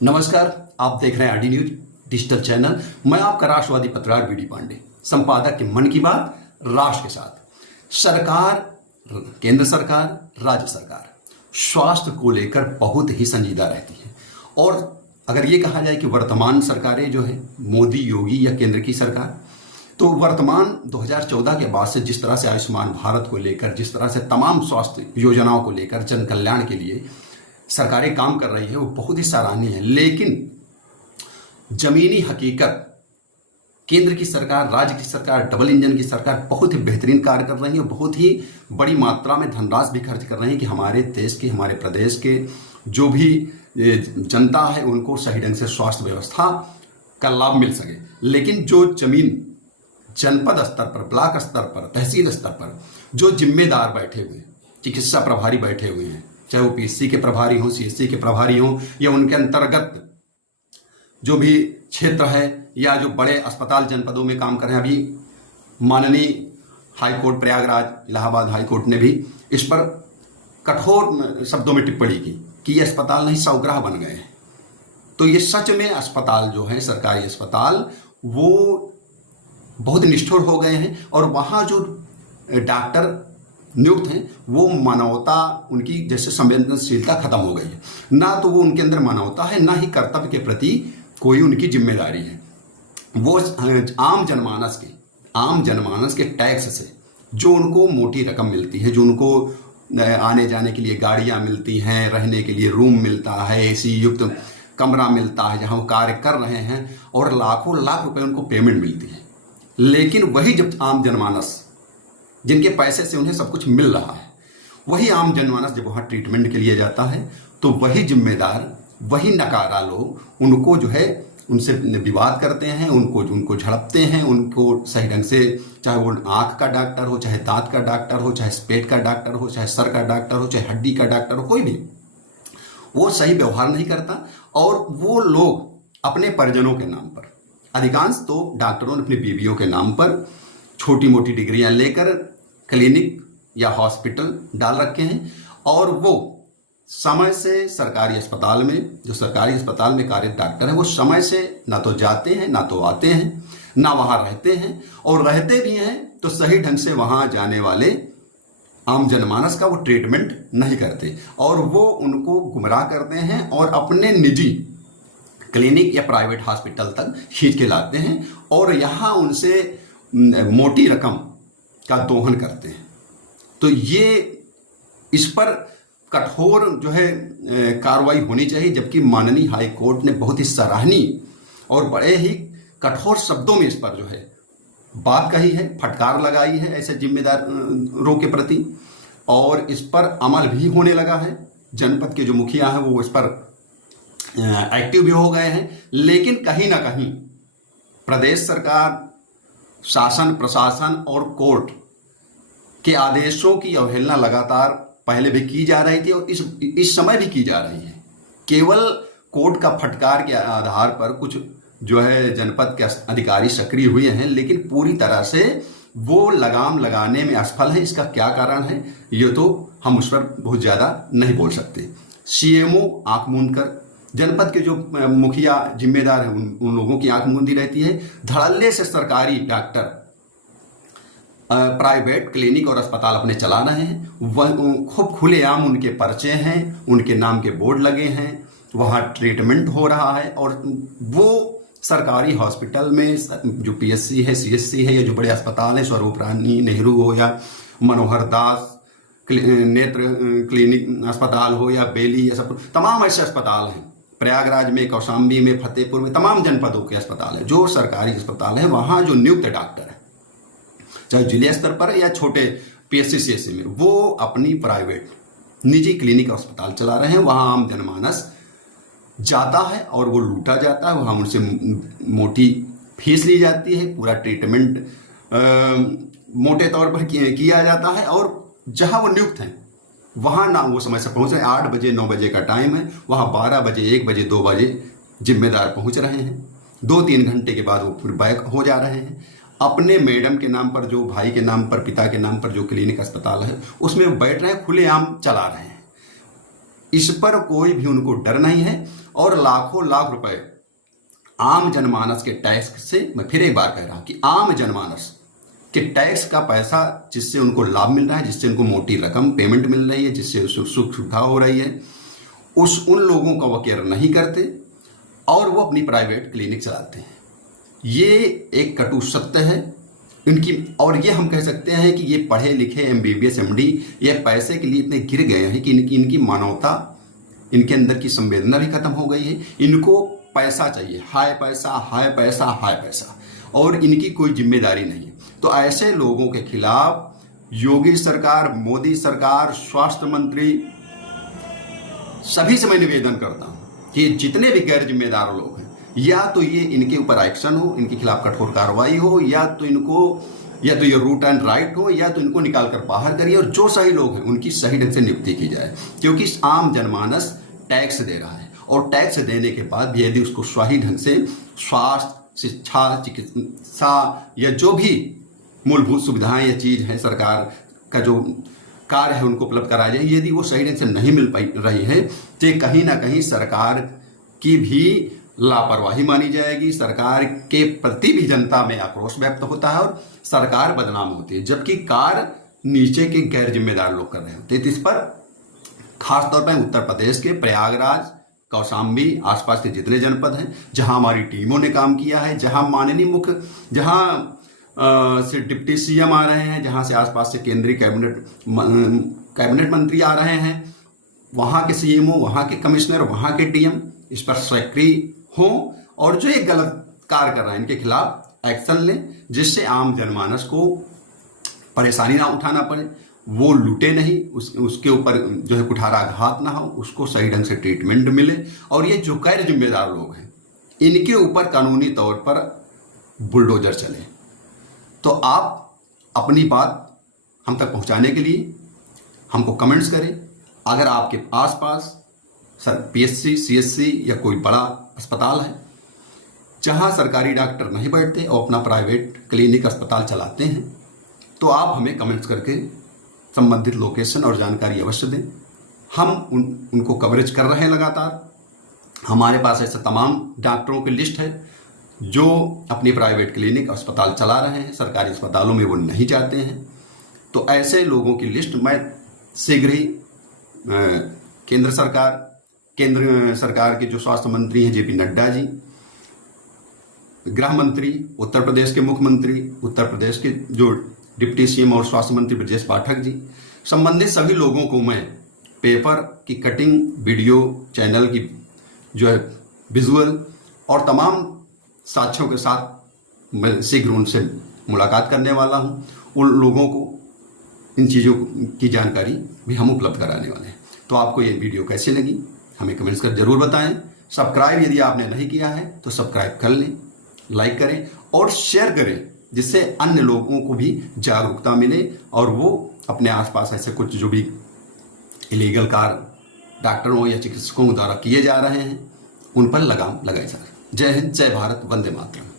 नमस्कार, आप देख रहे हैं आरडी न्यूज डिजिटल चैनल। मैं आपका राष्ट्रवादी पत्रकार बीडी पांडे, संपादक के मन की बात राष्ट्र के साथ। सरकार, केंद्र सरकार, राज्य सरकार स्वास्थ्य को लेकर बहुत ही संजीदा रहती है। और अगर ये कहा जाए कि वर्तमान सरकारें जो है मोदी, योगी या केंद्र की सरकार, तो वर्तमान 2014 के बाद से जिस तरह से आयुष्मान भारत को लेकर, जिस तरह से तमाम स्वास्थ्य योजनाओं को लेकर जन कल्याण के लिए सरकारें काम कर रही है, वो बहुत ही सराहनीय है। लेकिन जमीनी हकीकत, केंद्र की सरकार, राज्य की सरकार, डबल इंजन की सरकार बहुत ही बेहतरीन कार्य कर रही है और बहुत ही बड़ी मात्रा में धनराशि भी खर्च कर रही है कि हमारे देश के, हमारे प्रदेश के जो भी जनता है उनको सही ढंग से स्वास्थ्य व्यवस्था का लाभ मिल सके। लेकिन जो जमीन जनपद स्तर पर, ब्लॉक स्तर पर, तहसील स्तर पर जो जिम्मेदार बैठे हुए, चिकित्सा प्रभारी बैठे हुए हैं, चाहे वो पीएससी के प्रभारी हों, सीएससी के प्रभारी हों, या उनके अंतर्गत जो भी क्षेत्र है, या जो बड़े अस्पताल जनपदों में काम कर रहे हैं। अभी माननीय हाईकोर्ट प्रयागराज, इलाहाबाद हाईकोर्ट ने भी इस पर कठोर शब्दों में टिप्पणी की कि ये अस्पताल नहीं सौग्राह बन गए हैं। तो ये सच में अस्पताल जो है, सरकारी अस्पताल, वो बहुत निष्ठुर हो गए हैं। और वहाँ जो डॉक्टर नियुक्त हैं वो मानवता, उनकी जैसे संवेदनशीलता खत्म हो गई है। ना तो वो उनके अंदर मानवता है, ना ही कर्तव्य के प्रति कोई उनकी जिम्मेदारी है। वो आम जनमानस के टैक्स से जो उनको मोटी रकम मिलती है, जो उनको आने जाने के लिए गाड़ियां मिलती हैं, रहने के लिए रूम मिलता है, एसी युक्त कमरा मिलता है जहां वो कार्य कर रहे हैं, और लाखों लाख रुपए उनको पेमेंट मिलती है। लेकिन वही जब आम जनमानस, जिनके पैसे से उन्हें सब कुछ मिल रहा है, वही आम जनमानस जब वहाँ ट्रीटमेंट के लिए जाता है, तो वही जिम्मेदार, वही नकारा लोग उनको जो है उनसे विवाद करते हैं, उनको झड़पते हैं, उनको सही ढंग से, चाहे वो आँख का डॉक्टर हो, चाहे दांत का डॉक्टर हो, चाहे पेट का डॉक्टर हो, चाहे सर का डॉक्टर हो, चाहे हड्डी का डॉक्टर हो, कोई भी वो सही व्यवहार नहीं करता। और वो लोग अपने परिजनों के नाम पर, अधिकांश तो डॉक्टरों ने अपनी बीवियों के नाम पर छोटी मोटी डिग्रियां लेकर क्लिनिक या हॉस्पिटल डाल रखे हैं, और वो समय से सरकारी अस्पताल में, जो सरकारी अस्पताल में कार्यरत डॉक्टर हैं, वो समय से ना तो जाते हैं, ना तो आते हैं, ना वहाँ रहते हैं, और रहते भी हैं तो सही ढंग से वहाँ जाने वाले आम जनमानस का वो ट्रीटमेंट नहीं करते, और वो उनको गुमराह करते हैं और अपने निजी क्लिनिक या प्राइवेट हॉस्पिटल तक खींच के लाते हैं, और यहाँ उनसे मोटी रकम का दोहन करते हैं। तो ये, इस पर कठोर जो है कार्रवाई होनी चाहिए। जबकि माननीय हाई कोर्ट ने बहुत ही सराहनीय और बड़े ही कठोर शब्दों में इस पर जो है बात कही है, फटकार लगाई है ऐसे जिम्मेदारों के प्रति, और इस पर अमल भी होने लगा है। जनपद के जो मुखिया हैं वो इस पर एक्टिव भी हो गए हैं। लेकिन कहीं ना कहीं प्रदेश सरकार, शासन, प्रशासन और कोर्ट के आदेशों की अवहेलना लगातार पहले भी की जा रही थी और इस समय भी की जा रही है। केवल कोर्ट का फटकार के आधार पर कुछ जो है जनपद के अधिकारी सक्रिय हुए हैं, लेकिन पूरी तरह से वो लगाम लगाने में असफल है। इसका क्या कारण है, ये तो हम उस पर बहुत ज़्यादा नहीं बोल सकते। सीएमओ आंख मूंद कर, जनपद के जो मुखिया जिम्मेदार हैं उन लोगों की आंख मूंदी रहती है। धड़ल्ले से सरकारी डॉक्टर प्राइवेट क्लिनिक और अस्पताल अपने चला रहे हैं। वह खूब खुलेआम उनके पर्चे हैं, उनके नाम के बोर्ड लगे हैं, वहाँ ट्रीटमेंट हो रहा है। और वो सरकारी हॉस्पिटल में जो पीएससी है, सीएससी है, या जो बड़े अस्पताल हैं, स्वरूप रानी नेहरू हो, या मनोहर दास नेत्र क्लिनिक अस्पताल हो, या बेली, या सब तमाम ऐसे अस्पताल हैं। प्रयागराज में, कौशाम्बी में, फतेहपुर में, तमाम जनपदों के अस्पताल है, जो सरकारी अस्पताल है, वहाँ जो नियुक्त डॉक्टर है, चाहे जिले स्तर पर या छोटे पीएससी सीएससी में, वो अपनी प्राइवेट निजी क्लिनिक अस्पताल चला रहे हैं। वहाँ आम जनमानस जाता है और वो लूटा जाता है, वहाँ उनसे मोटी फीस ली जाती है, पूरा ट्रीटमेंट मोटे तौर पर किया जाता है। और जहाँ वो नियुक्त हैं वहाँ ना वो समय से पहुँच रहे हैं। 8 बजे 9 बजे का टाइम है, वहाँ 12 बजे 1 बजे 2 बजे जिम्मेदार पहुँच रहे हैं। 2-3 घंटे के बाद वो फिर बैक हो जा रहे हैं। अपने मैडम के नाम पर, जो भाई के नाम पर, पिता के नाम पर जो क्लिनिक अस्पताल है, उसमें बैठ रहे हैं, खुलेआम चला रहे हैं। इस पर कोई भी उनको डर नहीं है। और लाखों लाख रुपए आम जनमानस के टैक्स से, मैं फिर एक बार कह रहा हूं कि आम जनमानस के टैक्स का पैसा जिससे उनको लाभ मिल रहा है, जिससे उनको मोटी रकम पेमेंट मिल रही है, जिससे सुख सुविधा हो रही है, उन लोगों का वो केयर नहीं करते और वो अपनी प्राइवेट क्लिनिक चलाते हैं। ये एक कटु सत्य है इनकी। और ये हम कह सकते हैं कि ये पढ़े लिखे MBBS MD ये पैसे के लिए इतने गिर गए हैं कि इनकी मानवता, इनके अंदर की संवेदना भी खत्म हो गई है। इनको पैसा चाहिए, हाय पैसा हाय पैसा हाय पैसा, और इनकी कोई जिम्मेदारी नहीं है। तो ऐसे लोगों के खिलाफ योगी सरकार, मोदी सरकार, स्वास्थ्य मंत्री, सभी से मैं निवेदन करता हूं कि जितने भी गैर जिम्मेदार लोग हैं, या तो ये इनके ऊपर एक्शन हो, इनके खिलाफ कठोर कार्रवाई हो, या तो ये रूट एंड राइट हो, या तो इनको निकाल कर बाहर करिए और जो सही लोग हैं उनकी सही ढंग से नियुक्ति की जाए। क्योंकि आम जनमानस टैक्स दे रहा है और टैक्स देने के बाद भी यदि उसको सही ढंग से स्वास्थ्य, शिक्षा, चिकित्सा या जो भी मूलभूत सुविधाएं या चीज है सरकार का जो कार्य है उनको उपलब्ध कराया जाए, यदि वो सही ढंग से नहीं मिल रही है तो कहीं ना कहीं सरकार की भी लापरवाही मानी जाएगी। सरकार के प्रति भी जनता में आक्रोश व्यक्त होता है और सरकार बदनाम होती है, जबकि कार्य नीचे के गैर जिम्मेदार लोग कर रहे होते हैं। तो इस पर खासतौर पर उत्तर प्रदेश के प्रयागराज, कौशाम्बी, आसपास के जितने जनपद हैं जहां हमारी टीमों ने काम किया है, जहां माननीय मुख्य, जहां से डिप्टी CM आ रहे हैं, जहां से आसपास से केंद्रीय कैबिनेट मंत्री आ रहे हैं, वहां के CMO, वहां के कमिश्नर, वहां के DM इस पर सक्रिय हों और जो ये गलत कार्य कर रहे हैं इनके खिलाफ एक्शन लें, जिससे आम जनमानस को परेशानी ना उठाना पड़े, वो लूटे नहीं, उसके ऊपर जो है कुठाराघात ना हो, उसको सही ढंग से ट्रीटमेंट मिले। और ये जो गैर जिम्मेदार लोग हैं इनके ऊपर कानूनी तौर पर बुलडोजर चले। तो आप अपनी बात हम तक पहुंचाने के लिए हमको कमेंट्स करें। अगर आपके आसपास PSC, CSC या कोई बड़ा अस्पताल है जहां सरकारी डॉक्टर नहीं बैठते और अपना प्राइवेट क्लिनिक अस्पताल चलाते हैं, तो आप हमें कमेंट्स करके संबंधित लोकेशन और जानकारी अवश्य दें। हम उनको कवरेज कर रहे हैं लगातार। हमारे पास ऐसे तमाम डॉक्टरों की लिस्ट है जो अपनी प्राइवेट क्लिनिक अस्पताल चला रहे हैं, सरकारी अस्पतालों में वो नहीं जाते हैं। तो ऐसे लोगों की लिस्ट मैं शीघ्र ही केंद्र सरकार के जो स्वास्थ्य मंत्री हैं JP नड्डा जी, गृह मंत्री, उत्तर प्रदेश के मुख्यमंत्री, उत्तर प्रदेश के जो डिप्टी CM और स्वास्थ्य मंत्री ब्रजेश पाठक जी, संबंधित सभी लोगों को मैं पेपर की कटिंग, वीडियो चैनल की जो है विजुअल और तमाम साथियों के साथ मैं शीघ्र उनसे मुलाकात करने वाला हूं। उन लोगों को इन चीज़ों की जानकारी भी हम उपलब्ध कराने वाले हैं। तो आपको ये वीडियो कैसी लगी हमें कमेंट्स कर जरूर बताएं। सब्सक्राइब यदि आपने नहीं किया है तो सब्सक्राइब कर लें, लाइक करें और शेयर करें, जिससे अन्य लोगों को भी जागरूकता मिले और वो अपने आसपास ऐसे कुछ जो भी इलीगल कार्य डॉक्टरों या चिकित्सकों द्वारा किए जा रहे हैं उन पर लगाम लगाए जाए। जय हिंद, जय भारत, वंदे मातरम।